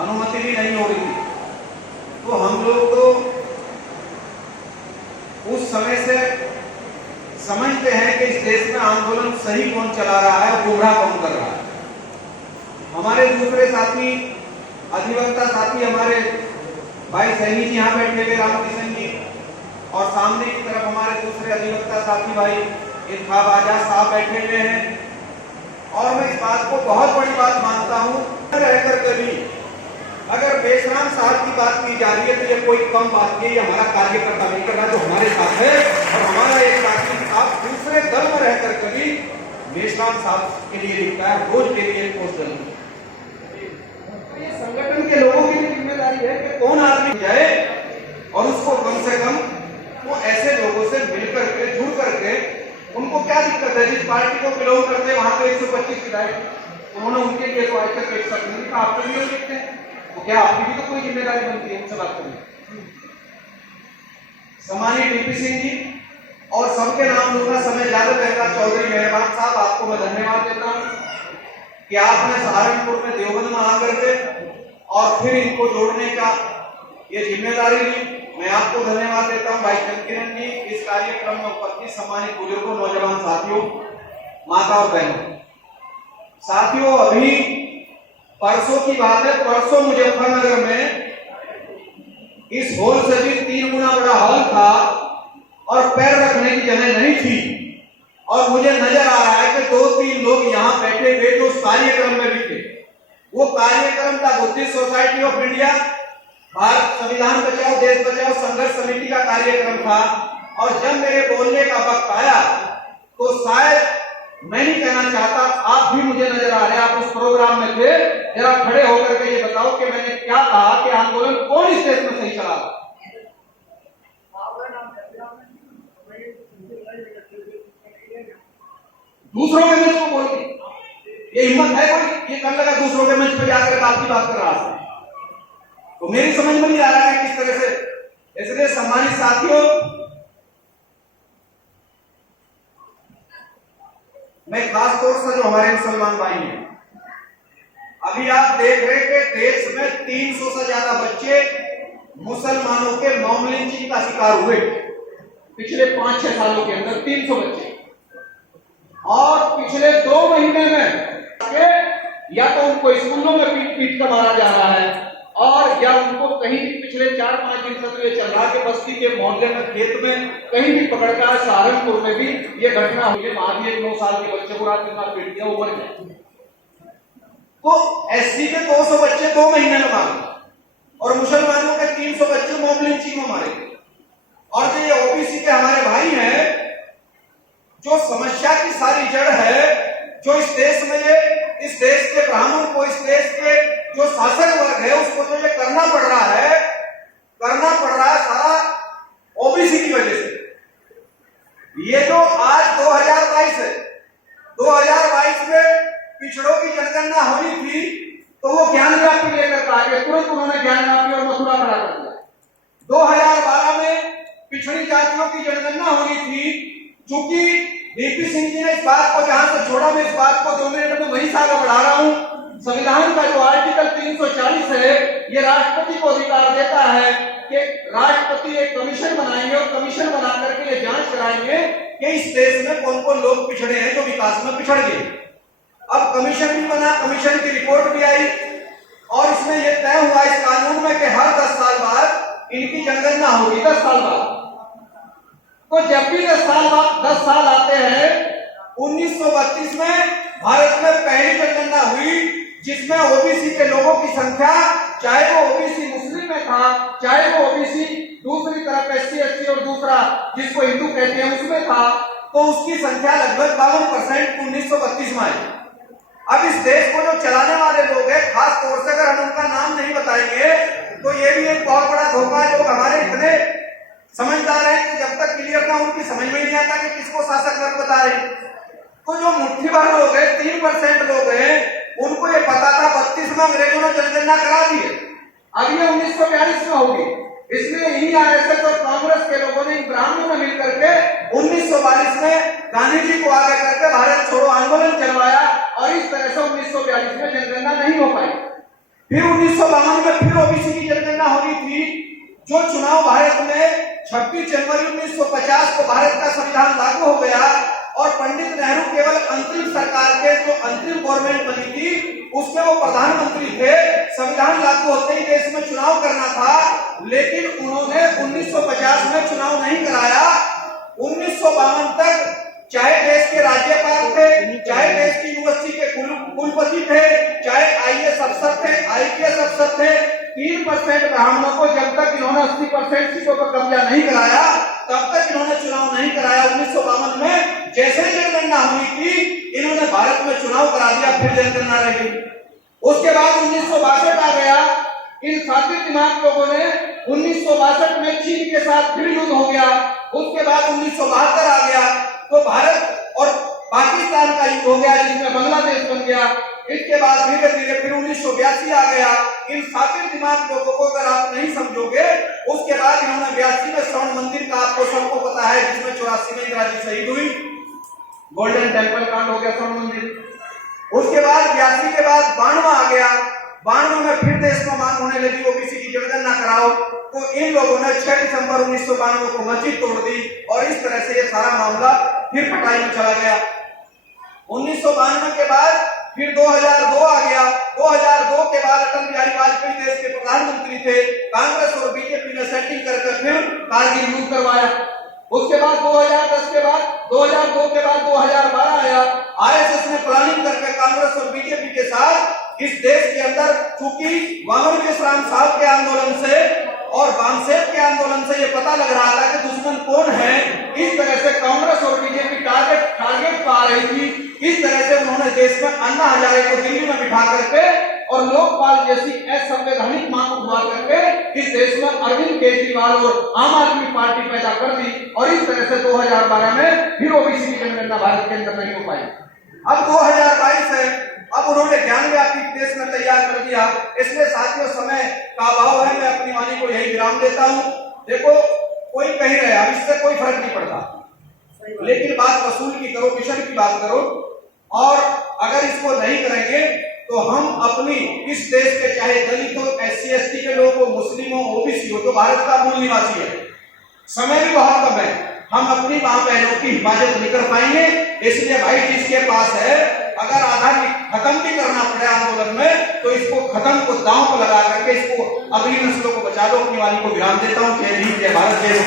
अनुमति भी नहीं हो रही थी। तो हम लोग तो उस समय से समझते हैं कि इस देश में आंदोलन सही कौन चला रहा है और गुमराह कौन कर रहा है। हमारे दूसरे साथी अधिवक्ता साथी हमारे भाई सैनी जी यहाँ बैठे हुए रामकिशन जी, और सामने की तरफ हमारे दूसरे अधिवक्ता साथी भाई इरफाब आजाद साहब बैठे हुए हैं। और मैं इस बात को बहुत बड़ी बात मानता हूँ, रहकर कभी अगर बेशराम साहब की बात की जा रही है तो ये कोई कम बात नहीं है। ये हमारा कार्यकर्ता नहीं कर रहा जो हमारे साथ है, और हमारा एक साथी साहब दूसरे दल में रहकर कभी बेशराम साहब के लिए लिखता है, रोज के लिए पोस्ट डालता है। ये संगठन के लोगों की जिम्मेदारी है कि कौन आदमी जाए और उसको कम से कम वो ऐसे लोगों से मिलकर के जुड़ करके, उनको क्या दिक्कत है जिस पार्टी को बिलोंग करते हैं वहां पे 125 विधायक उन्होंने उनके लिए तो आज तक एक शब्द नहीं कहा, आपके लिए लिखते हैं तो क्या आपकी भी तो कोई जिम्मेदारी बनती है उनसे बात करनी। सम्मानित डीपी सिंह जी और सबके नाम लूंगा, समय ज्यादा रहेगा। चौधरी मेहरबान साहब, आपको मैं धन्यवाद देता हूं कि आपने सहारनपुर में देवबंद में आकर के और फिर इनको जोड़ने का ये जिम्मेदारी ली। मैं आपको धन्यवाद देता हूं भाई चंद्रकिरण जी, इस कार्यक्रम में उपस्थित सम्मानित बुजुर्गों, नौजवान साथियों, माता और बहनों। साथियों, अभी परसों की बात है, परसों मुजफ्फरनगर में इस हॉल से भी 3 गुना बड़ा हॉल था और पैर रखने की जगह नहीं थी, और मुझे नजर आ रहा है कि 2-3 लोग यहाँ बैठे हुए जो उस कार्यक्रम में भी थे। वो कार्यक्रम था Buddhist society of India, Bharat संविधान बचाओ देश बचाओ संघर्ष समिति का कार्यक्रम था। और जब मेरे बोलने का वक्त आया तो शायद मैं नहीं कहना चाहता, आप भी मुझे नजर आ रहे हैं, आप उस प्रोग्राम में थे। जरा खड़े होकर के ये बताओ कि मैंने क्या कहा कि आंदोलन कौन इस देश में सही चला। दूसरों के मंच को बोल के ये हिम्मत है कोई, ये कर लगा दूसरों के मंच पर जाकर आपकी बात कर रहा है, तो मेरी समझ में नहीं आ रहा है किस तरह से। इसलिए सम्मानित साथियों, मैं खास तौर से जो हमारे मुसलमान भाई हैं, अभी आप देख रहे हैं कि देश में 300 से ज्यादा बच्चे मुसलमानों के मॉब लिंचिंग का शिकार हुए पिछले 5-6 सालों के अंदर, 300 बच्चे। और पिछले 2 महीने में या तो उनको स्कूलों में पीट पीट कर मारा जा रहा है, और या उनको कहीं भी पिछले 4-5 दिन से तो ये चल रहा है कि बस्ती के मोहल्ले में, खेत में कहीं भी पकड़कर, सहारनपुर में भी ये घटना हुई है। वहां भी एक 9 साल के बच्चे को रात के साथ पीट दिया, वो मर गया। तो एससी के 200 बच्चे 2 महीने में मारे, और मुसलमानों के 300 बच्चे मॉब लिंचिंग में मारे गए। और जो ये ओबीसी के हमारे भाई हैं, जो समस्या की सारी जड़ है, जो इस देश में इस देश के ब्राह्मण को, इस देश के जो शासक वर्ग है उसको जो ये करना पड़ रहा है सारा ओबीसी की वजह से। ये जो आज 2022 है, 2022 में पिछड़ों की जनगणना होनी थी तो वो ज्ञान व्यापी लेकर आ गए, तुरंत उन्होंने ज्ञान व्यापी और मथुरा खड़ा कर दिया। 2012 में पिछड़ी जातियों की जनगणना होनी थी, चूंकि डीपी सिंह जी ने इस बात को जहां से छोड़ा, मैं इस बात को 2 मिनट में वहीं से आगे बढ़ा रहा हूं। संविधान का जो आर्टिकल 340 है, ये राष्ट्रपति को अधिकार देता है कि राष्ट्रपति एक कमीशन बनाएंगे और कमीशन बना करके ये जांच कराएंगे कि इस देश में कौन कौन लोग पिछड़े हैं जो विकास में पिछड़ गए। अब कमीशन भी बना, कमीशन की रिपोर्ट भी आई, और इसमें यह तय हुआ इस कानून में कि हर 10 साल बाद इनकी जनगणना होगी। 10 साल बाद, तो जब भी 10 साल आते हैं, 1932 में भारत में पहली जनगणना हुई जिसमें ओबीसी के लोगों की संख्या, चाहे वो ओबीसी मुस्लिम में था, चाहे वो ओबीसी दूसरी तरफ SC/ST और दूसरा जिसको हिंदू कहते हैं उसमें था, तो उसकी संख्या लगभग 52% 1932 में आई। अब इस देश को जो चलाने वाले लोग हैं, खास तौर से अगर हम उनका नाम नहीं बताएंगे तो ये भी एक बहुत बड़ा धोखा है। लोग हमारे इतने समझदार है कि जब तक क्लियर ना उनकी समझ में नहीं आता कि किसको शासक वर्ग बता रहे। तो जो मुट्ठी भर लोग हैं, 3% लोग हैं, उनको ये पता था 32 में अंग्रेजों ने जनगणना करा दी है, अब ये 1942 में होगी। इसलिए इन्हीं आरएसएस और कांग्रेस के लोगों ने, ब्राह्मणों ने मिलकर के 1942 में गांधी जी को आगे करके भारत छोड़ो आंदोलन चलवाया, और इस तरह से 1942 में जनगणना नहीं हो पाई। फिर 1952 में फिर ओबीसी की जनगणना होनी थी। जो चुनाव भारत में 26 जनवरी 1950 को भारत का संविधान लागू हो गया और पंडित नेहरू केवल अंतरिम सरकार के जो अंतरिम गवर्नमेंट बनी थी उसके वो प्रधानमंत्री थे। संविधान लागू होते ही देश में चुनाव करना था, लेकिन उन्होंने 1950 में चुनाव नहीं कराया। 1952 तक चाहे देश के राज्यपाल थे, चाहे देश की यूनिवर्सिटी के कुलपति थे, चाहे आईएएस अफसर थे, आईपीएस अफसर थे, 3% ब्राह्मणों को जब तक इन्होंने 80% सीटों पर कब्जा नहीं कराया तब तक इन्होंने चुनाव नहीं कराया। 1952 में जैसे जनगणना हुई थी इन्होंने भारत में चुनाव करा दिया, फिर जनगणना रही। उसके बाद 1962 आ गया। इन साथी दिमाग लोगों ने 1962 में चीन के साथ फिर युद्ध हो गया। उसके बाद 1972 आ गया तो भारत और पाकिस्तान का युद्ध हो गया जिसमें बांग्लादेश बन गया। इसके बाद धीरे धीरे फिर 1982 आ गया। इन साथी दिमाग लोगों को अगर आप नहीं समझोगे, उसके बाद इन्होंने 82 में स्वर्ण मंदिर का आपको सबको पता है जिसमें 84 में इंदिरा जी शहीद हुई, गोल्डन टेम्पल कांड हो गया स्वर्ण मंदिर। उसके बाद 82 के बाद 92 आ गया। 92 में फिर देश में मांग होने लगी ओबीसी की जनगणना कराओ, तो इन लोगों ने 6 दिसंबर 1992 को मस्जिद तोड़ दी और इस तरह से ये सारा मामला फिर पटाई में चला गया। 1992 के बाद फिर 2002 आ गया। 2002 के बाद अटल बिहारी वाजपेयी देश के प्रधानमंत्री थे। कांग्रेस और बीजेपी ने सेटिंग करके फिर कारगिल युद्ध करवाया। उसके बाद 2010 के बाद 2002 के बाद 2012 आया। आरएसएस ने प्लानिंग करके कांग्रेस और बीजेपी के साथ इस देश के अंदर, चूंकि वामन विश्राम साहब के आंदोलन से और बामसेब के आंदोलन से ये पता लग रहा था कि दुश्मन कौन है, इस तरह से कांग्रेस और बीजेपी टारगेट पा रही थी। इस तरह से उन्होंने देश में अन्ना हजारे को दिल्ली में बिठा करके और लोकपाल जैसी असंवैधानिक मांग उठवा करके इस देश में अरविंद केजरीवाल और आम आदमी पार्टी पैदा कर दी और इस तरह से 2012 में फिर ओबीसी की जनगणना भारत के अंदर नहीं हो पाई। अब 2022 है, अब उन्होंने ज्ञानव्यापी देश में तैयार कर दिया। इसलिए साथियों समय का अभाव है, मैं अपनी वाणी को यही विराम देता हूँ। देखो कोई कह रहे अब इससे कोई फर्क नहीं पड़ता, लेकिन बात वसूल की करो, मिशन की बात करो, और अगर इसको नहीं करेंगे तो हम अपनी इस देश के चाहे दलित हो, SC ST के लोग हो, मुस्लिम हो, ओबीसी हो, तो भारत का मूल निवासी है, समय भी बहुत कम है, हम अपनी मां बहनों की हिफाजत नहीं कर पाएंगे। इसलिए भाई जिसके पास है, अगर आधा खत्म भी करना पड़े आंदोलन में तो इसको खत्म को दांव पर लगा करके इसको अगली नस्लों को बचा लो। अपनी वाणी को विराम देता हूँ। जय हिंद, जय भारत, जय